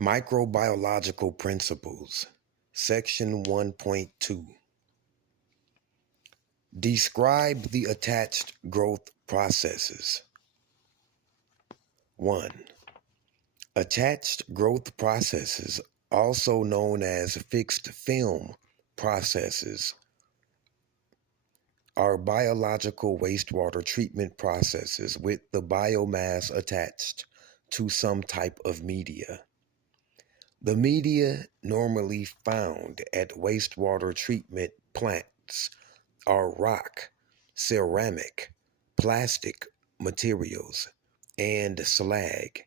Microbiological Principles, Section 1.2. Describe the attached growth processes. 1. Attached growth processes, also known as fixed film processes, are biological wastewater treatment processes with the biomass attached to some type of media. The media normally found at wastewater treatment plants are rock, ceramic, plastic materials, and slag.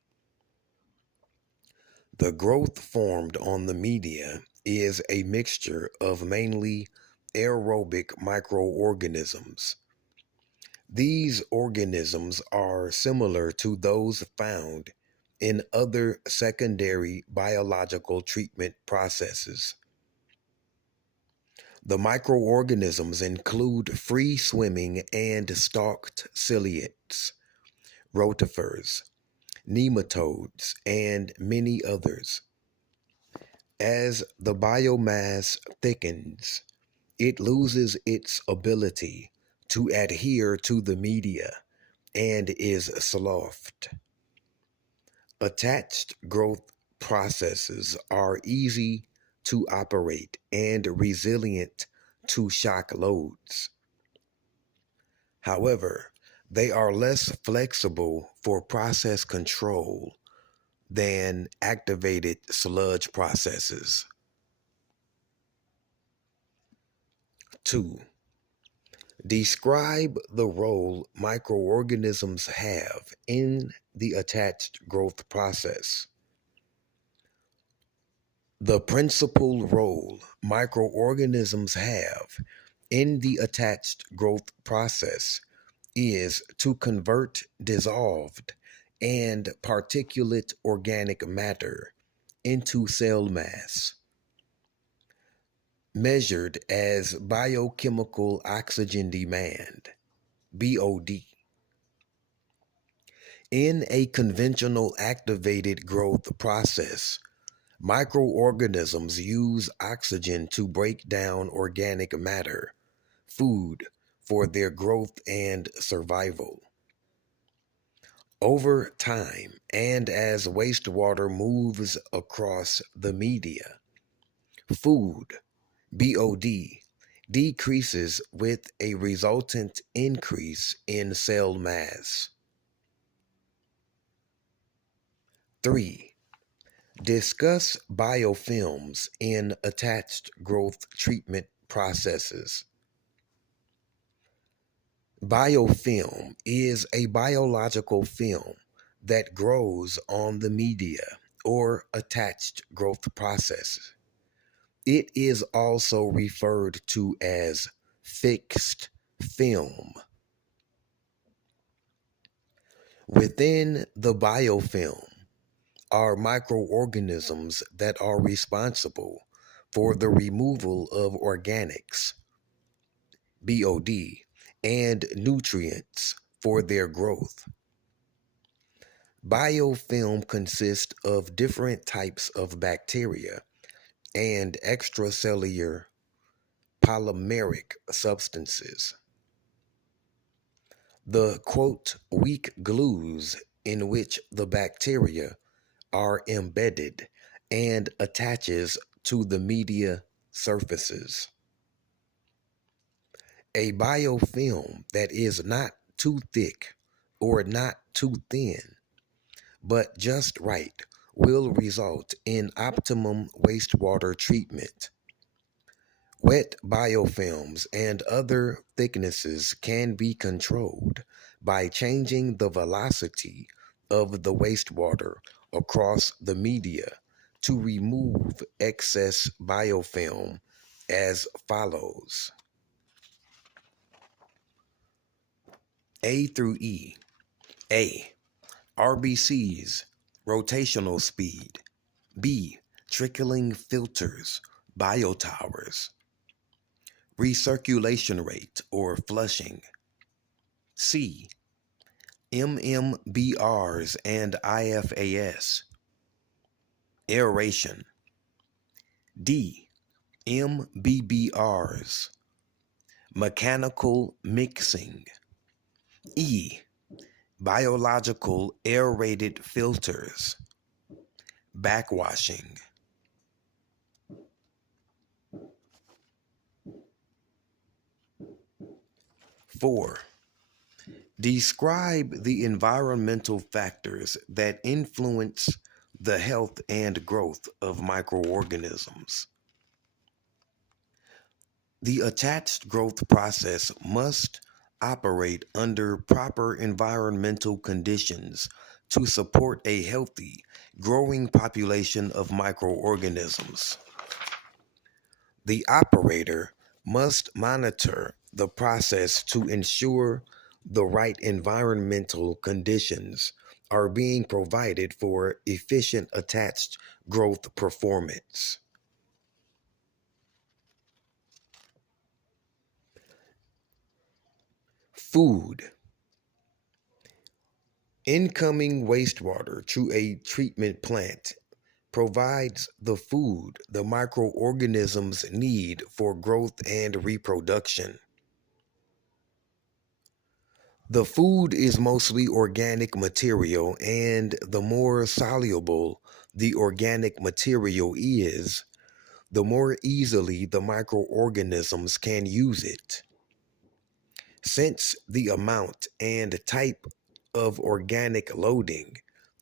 The growth formed on the media is a mixture of mainly aerobic microorganisms. These organisms are similar to those found in other secondary biological treatment processes. The microorganisms include free-swimming and stalked ciliates, rotifers, nematodes, and many others. As the biomass thickens, it loses its ability to adhere to the media and is sloughed. Attached growth processes are easy to operate and resilient to shock loads. However, they are less flexible for process control than activated sludge processes. 2. Describe the role microorganisms have in the attached growth process. The principal role microorganisms have in the attached growth process is to convert dissolved and particulate organic matter into cell mass, measured as biochemical oxygen demand, BOD. In a conventional activated growth process, microorganisms use oxygen to break down organic matter, food, for their growth and survival. Over time, and as wastewater moves across the media, food, BOD, decreases with a resultant increase in cell mass. 3. Discuss biofilms in attached growth treatment processes. Biofilm is a biological film that grows on the media or attached growth process. It is also referred to as fixed film. Within the biofilm are microorganisms that are responsible for the removal of organics, BOD, and nutrients for their growth. Biofilm consists of different types of bacteria and extracellular polymeric substances. The quote, weak glues in which the bacteria are embedded and attaches to the media surfaces. A biofilm that is not too thick or not too thin, but just right, will result in optimum wastewater treatment. Wet biofilms and other thicknesses can be controlled by changing the velocity of the wastewater across the media to remove excess biofilm as follows. A through E. A. RBCs, rotational speed. B. Trickling filters, biotowers. Recirculation rate or flushing. C. MMBRs and IFAS. aeration. D. MBBRs, mechanical mixing. E. Biological aerated filters, backwashing. 4. Describe the environmental factors that influence the health and growth of microorganisms. The attached growth process must operate under proper environmental conditions to support a healthy, growing population of microorganisms. The operator must monitor the process to ensure the right environmental conditions are being provided for efficient attached growth performance. Food. Incoming wastewater through a treatment plant provides the food the microorganisms need for growth and reproduction. The food is mostly organic material, and the more soluble the organic material is, the more easily the microorganisms can use it. Since the amount and type of organic loading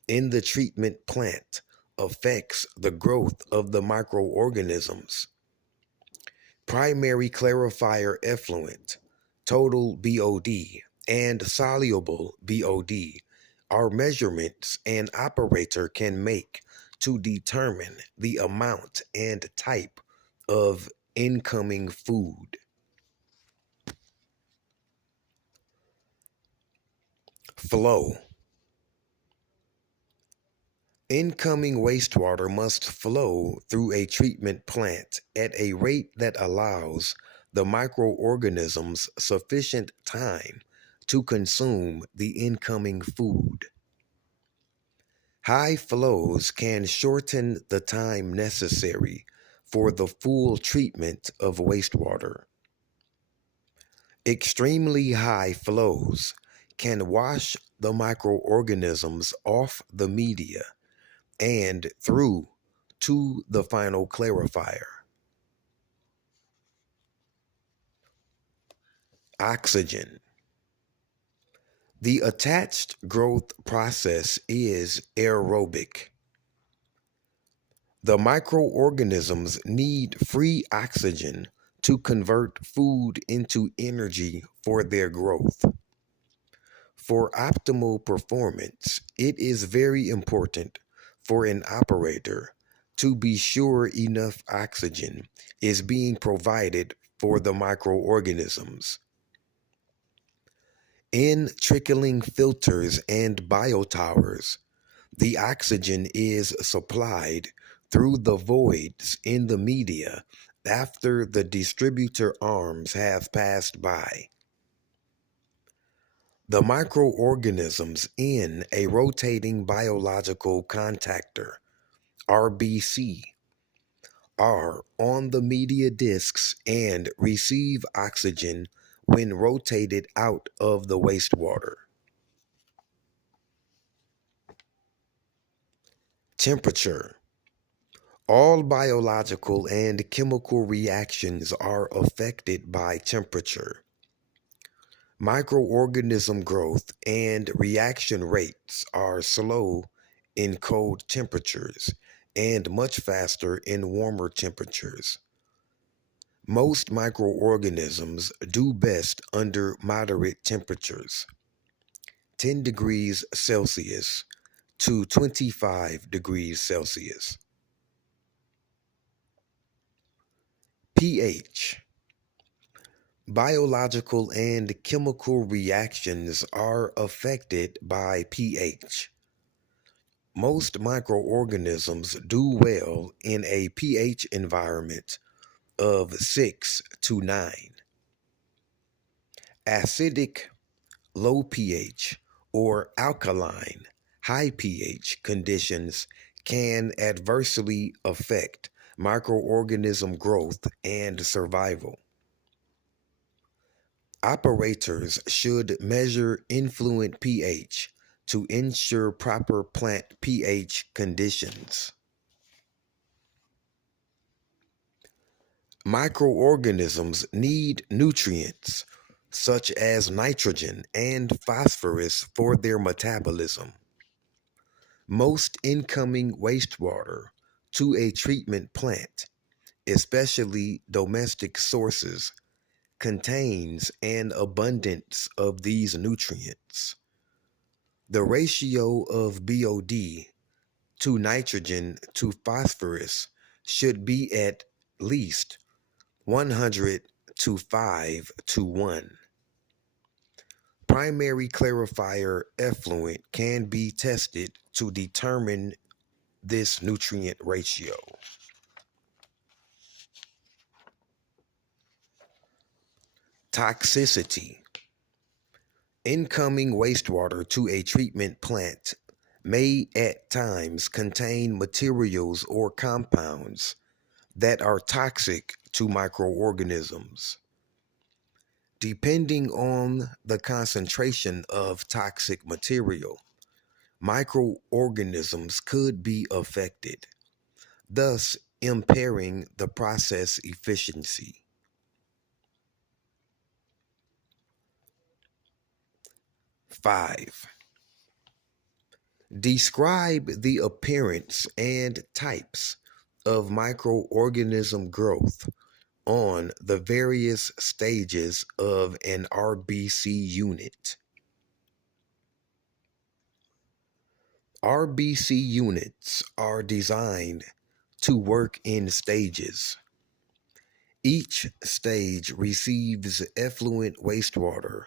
in the treatment plant affects the growth of the microorganisms, primary clarifier effluent, total BOD, and soluble BOD are measurements an operator can make to determine the amount and type of incoming food. Flow. Incoming wastewater must flow through a treatment plant at a rate that allows the microorganisms sufficient time to consume the incoming food. High flows can shorten the time necessary for the full treatment of wastewater. Extremely high flows can wash the microorganisms off the media and through to the final clarifier. Oxygen. The attached growth process is aerobic. The microorganisms need free oxygen to convert food into energy for their growth. For optimal performance, it is very important for an operator to be sure enough oxygen is being provided for the microorganisms. In trickling filters and biotowers, the oxygen is supplied through the voids in the media after the distributor arms have passed by. The microorganisms in a rotating biological contactor, RBC, are on the media discs and receive oxygen when rotated out of the wastewater. Temperature. All biological and chemical reactions are affected by temperature. Microorganism growth and reaction rates are slow in cold temperatures and much faster in warmer temperatures. Most microorganisms do best under moderate temperatures, 10 degrees Celsius to 25 degrees Celsius. pH. Biological and chemical reactions are affected by pH. Most microorganisms do well in a pH environment of 6 to 9. Acidic, low pH, or alkaline, high pH conditions can adversely affect microorganism growth and survival. Operators should measure influent pH to ensure proper plant pH conditions. Microorganisms need nutrients such as nitrogen and phosphorus for their metabolism. Most incoming wastewater to a treatment plant, especially domestic sources, contains an abundance of these nutrients. The ratio of BOD to nitrogen to phosphorus should be at least 100 to 5 to 1. Primary clarifier effluent can be tested to determine this nutrient ratio. Toxicity. Incoming wastewater to a treatment plant may at times contain materials or compounds that are toxic to microorganisms. Depending on the concentration of toxic material, microorganisms could be affected, thus impairing the process efficiency. 5. Describe the appearance and types of microorganism growth on the various stages of an RBC unit. RBC units are designed to work in stages. Each stage receives effluent wastewater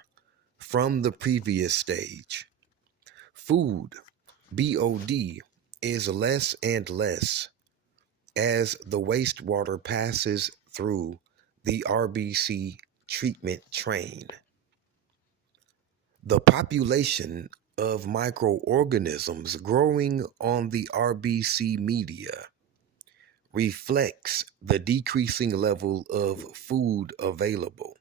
from the previous stage. Food, BOD, is less and less as the wastewater passes through the RBC treatment train. The population of microorganisms growing on the RBC media reflects the decreasing level of food available.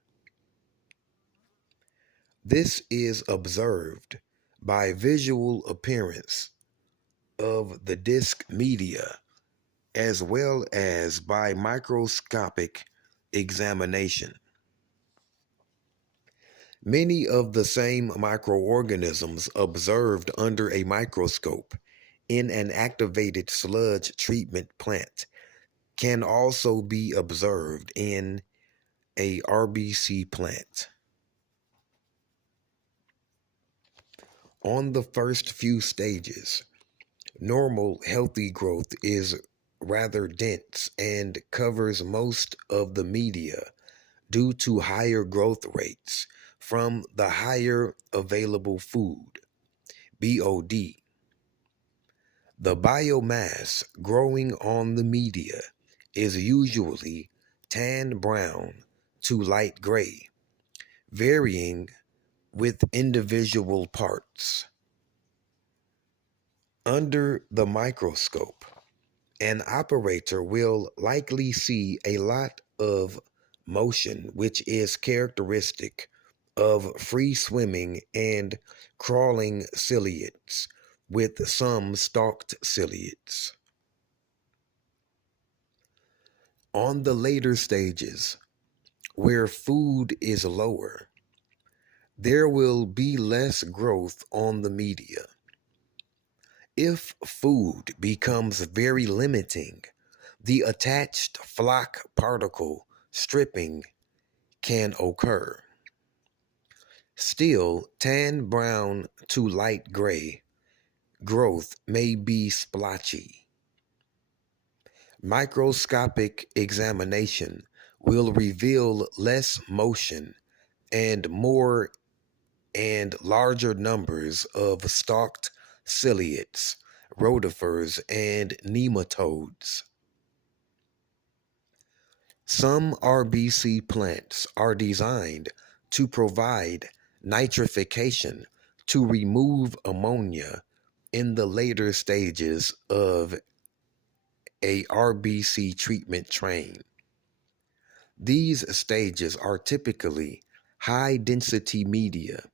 This is observed by visual appearance of the disc media as well as by microscopic examination. Many of the same microorganisms observed under a microscope in an activated sludge treatment plant can also be observed in a RBC plant. On the first few stages, normal healthy growth is rather dense and covers most of the media due to higher growth rates from the higher available food, BOD. The biomass growing on the media is usually tan brown to light gray, varying with individual parts. Under the microscope, an operator will likely see a lot of motion, which is characteristic of free swimming and crawling ciliates, with some stalked ciliates. On the later stages, where food is lower, there will be less growth on the media. If food becomes very limiting, the attached flock particle stripping can occur. Still, tan brown to light gray growth may be splotchy. Microscopic examination will reveal less motion and more and larger numbers of stalked ciliates, rotifers, and nematodes. Some RBC plants are designed to provide nitrification to remove ammonia in the later stages of a RBC treatment train. These stages are typically high density media.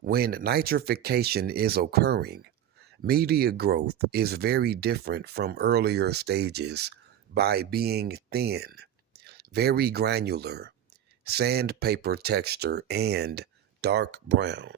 When nitrification is occurring, media growth is very different from earlier stages by being thin, very granular, sandpaper texture, and dark brown.